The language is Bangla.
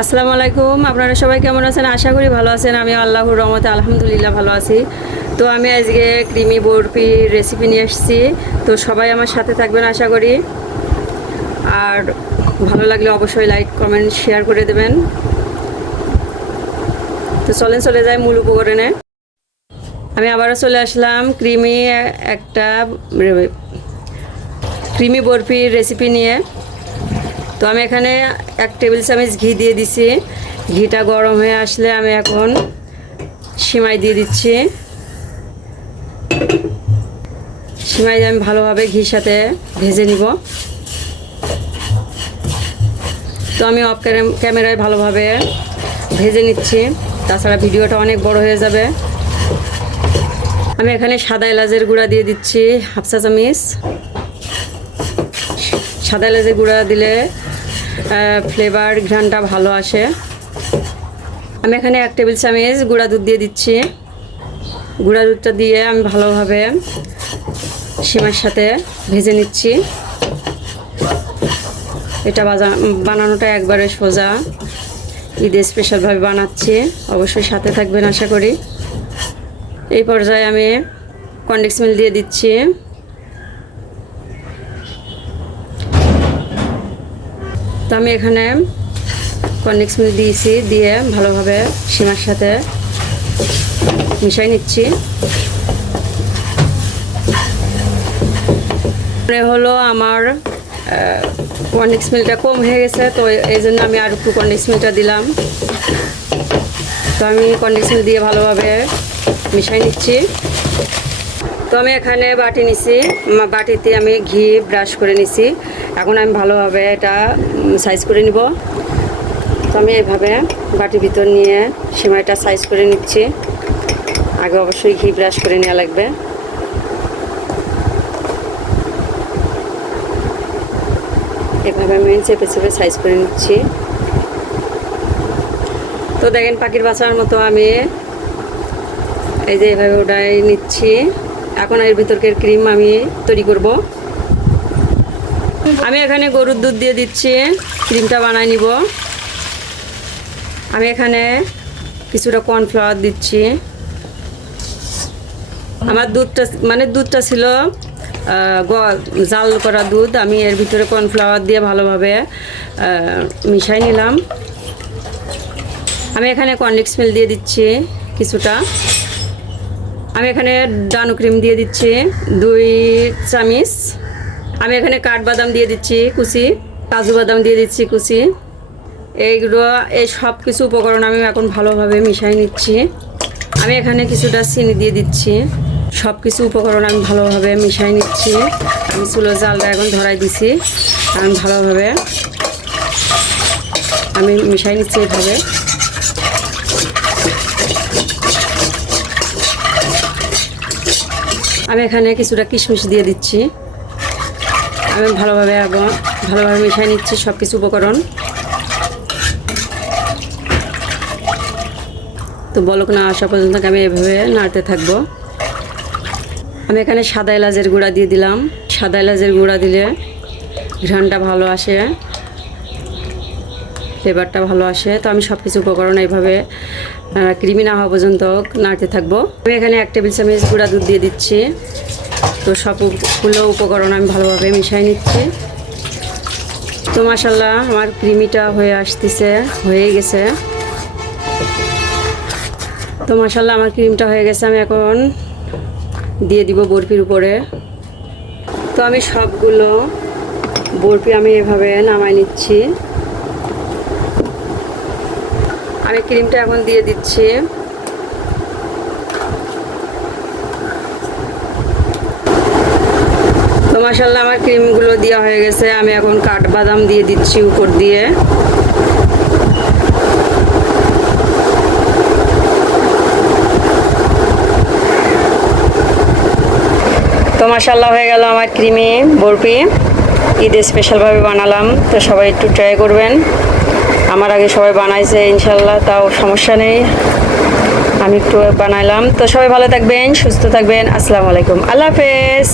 আসসালামু আলাইকুম। আপনারা সবাই কেমন আছেন? আশা করি ভালো আছেন। আমি আল্লাহর রহমতে আলহামদুলিল্লাহ ভালো আছি। তো আমি আজকে ক্রিমি বরফি রেসিপি নিয়ে এসেছি। তো সবাই আমার সাথে থাকবেন আশা করি। আর ভালো লাগলে অবশ্যই লাইক কমেন্ট শেয়ার করে দেবেন। তো চলে যাই মূল উপকরণে। আমি আবারও চলে আসলাম ক্রিমি বরফির রেসিপি নিয়ে। তো আমি এখানে 1 টেবিল চামচ ঘি দিয়ে দিছি। ঘিটা গরম হয়ে আসলে আমি এখন সিমাই দিয়ে দিচ্ছি। সিমাই আমি ভালোভাবে ঘির সাথে ভেজে নিব। তো আমি অফ ক্যামেরায় ভালোভাবে ভেজে নিচ্ছি, তাছাড়া ভিডিওটা অনেক বড় হয়ে যাবে। আমি এখানে সাদা এলাচের গুঁড়া দিয়ে দিচ্ছি 1/2 চা চামচ। সাদা এলাচের গুঁড়া দিলে ফ্লেভার ঘ্রাণটা ভালো আসে। আমি এখানে 1 টেবিল চামচ গুঁড়া দুধ দিয়ে দিচ্ছি। গুঁড়া দুধটা দিয়ে আমি ভালোভাবে সিমাইয়ের সাথে ভেজে নিচ্ছি। এটা বানানোটা একবারে সোজা, ঈদে স্পেশালভাবে বানাচ্ছি, অবশ্যই সাথে থাকবেন আশা করি। এই পর্যায়ে আমি কনডেন্স মিল্ক দিয়ে দিচ্ছি। তো আমি এখানে কনডেন্স মিল্ক দিয়েছি, দিয়ে ভালোভাবে সিমাইয়ের সাথে মিশাই নিচ্ছি। মনে হলো আমার কনডেন্স মিল্কটা কম হয়ে গেছে, তো এই জন্য আমি আর একটু কনডেন্স মিল্কটা দিলাম। তো আমি কনডেন্স মিল্ক দিয়ে ভালোভাবে মিশাই নিচ্ছি। তো আমি এখানে বাটি নিছি, বাটিতে আমি ঘি ব্রাশ করে নিছি। এখন আমি ভালোভাবে এটা সাইজ করে নিব। তো আমি এইভাবে বাটির ভিতর নিয়ে সিমাইটা সাইজ করে নিচ্ছি। আগে অবশ্যই ঘি ব্রাশ করে নেওয়া লাগবে। এভাবে আমি চেপে সাইজ করে নিচ্ছি। তো দেখেন পাখির বাচ্চার মতো আমি এই যে এভাবে ওটাই নিচ্ছি। এখন এর ভিতরকার ক্রিম আমি তৈরি করব। আমি এখানে গরুর দুধ দিয়ে দিচ্ছি, ক্রিমটা বানাই নিব। আমি এখানে কিছুটা কর্নফ্লাওয়ার দিচ্ছি। আমার দুধটা ছিল জাল করা দুধ। আমি এর ভিতরে কর্নফ্লাওয়ার দিয়ে ভালোভাবে মিশাই নিলাম। আমি এখানে কনডেন্স মিল্ক দিয়ে দিচ্ছি কিছুটা। আমি এখানে ডানো ক্রিম দিয়ে দিচ্ছি 2 চামচ। আমি এখানে কাঠবাদাম দিয়ে দিচ্ছি কুচি, কাজু বাদাম দিয়ে দিচ্ছি কুচি। এই সব কিছু উপকরণ আমি এখন ভালোভাবে মিশাই নিচ্ছি। আমি এখানে কিছুটা চিনি দিয়ে দিচ্ছি। সব কিছু উপকরণ আমি ভালোভাবে মিশাই নিচ্ছি। আমি চুলোর জালটা এখন ধরাই দিছি। আমি ভালোভাবে মিশাই নিচ্ছি এইভাবে। আমি এখানে কিছুটা কিশমিশ দিয়ে দিচ্ছি। আমি ভালোভাবে মিশাই নিচ্ছি সব কিছু উপকরণ। তো বলক না আসা পর্যন্ত আমি এভাবে নাড়তে থাকবো। আমি এখানে সাদা এলাচের গুঁড়া দিয়ে দিলাম। সাদা এলাচের গুঁড়া দিলে ঘ্রাণটা ভালো আসে, ফ্লেভারটা ভালো আসে। তো আমি সব কিছু উপকরণ এইভাবে ক্রিমি না হওয়া পর্যন্ত নাড়তে থাকবো। আমি এখানে 1 টেবিল চামচ গুঁড়া দুধ দিয়ে দিচ্ছি। তো সবগুলো উপকরণ আমি ভালোভাবে মিশাই নিচ্ছি। তো মাশাআল্লাহ আমার ক্রিমিটা হয়ে গেছে। তো মাশাআল্লাহ আমার ক্রিমটা হয়ে গেছে। আমি এখন দিয়ে দিব বরফির উপরে। তো আমি সবগুলো বরফি আমি এভাবে নামাই নিচ্ছি। আমি ক্রিমটা এখন দিয়ে দিচ্ছি। তো মাশাআল্লাহ আমার ক্রিমগুলো দেওয়া হয়ে গেছে। আমি এখন কাঠবাদাম দিয়ে দিচ্ছি উপর দিয়ে। তো মাশাআল্লাহ হয়ে গেল আমার ক্রিমি বরফি। ঈদে স্পেশালভাবে বানালাম, তো সবাই একটু ট্রাই করবেন। আমার আগে সবাই বানাইছে ইনশাল্লাহ, তাও সমস্যা নেই, আমি একটু বানাইলাম। তো সবাই ভালো থাকবেন, সুস্থ থাকবেন। আসসালামু আলাইকুম, আল্লাহ হাফেজ।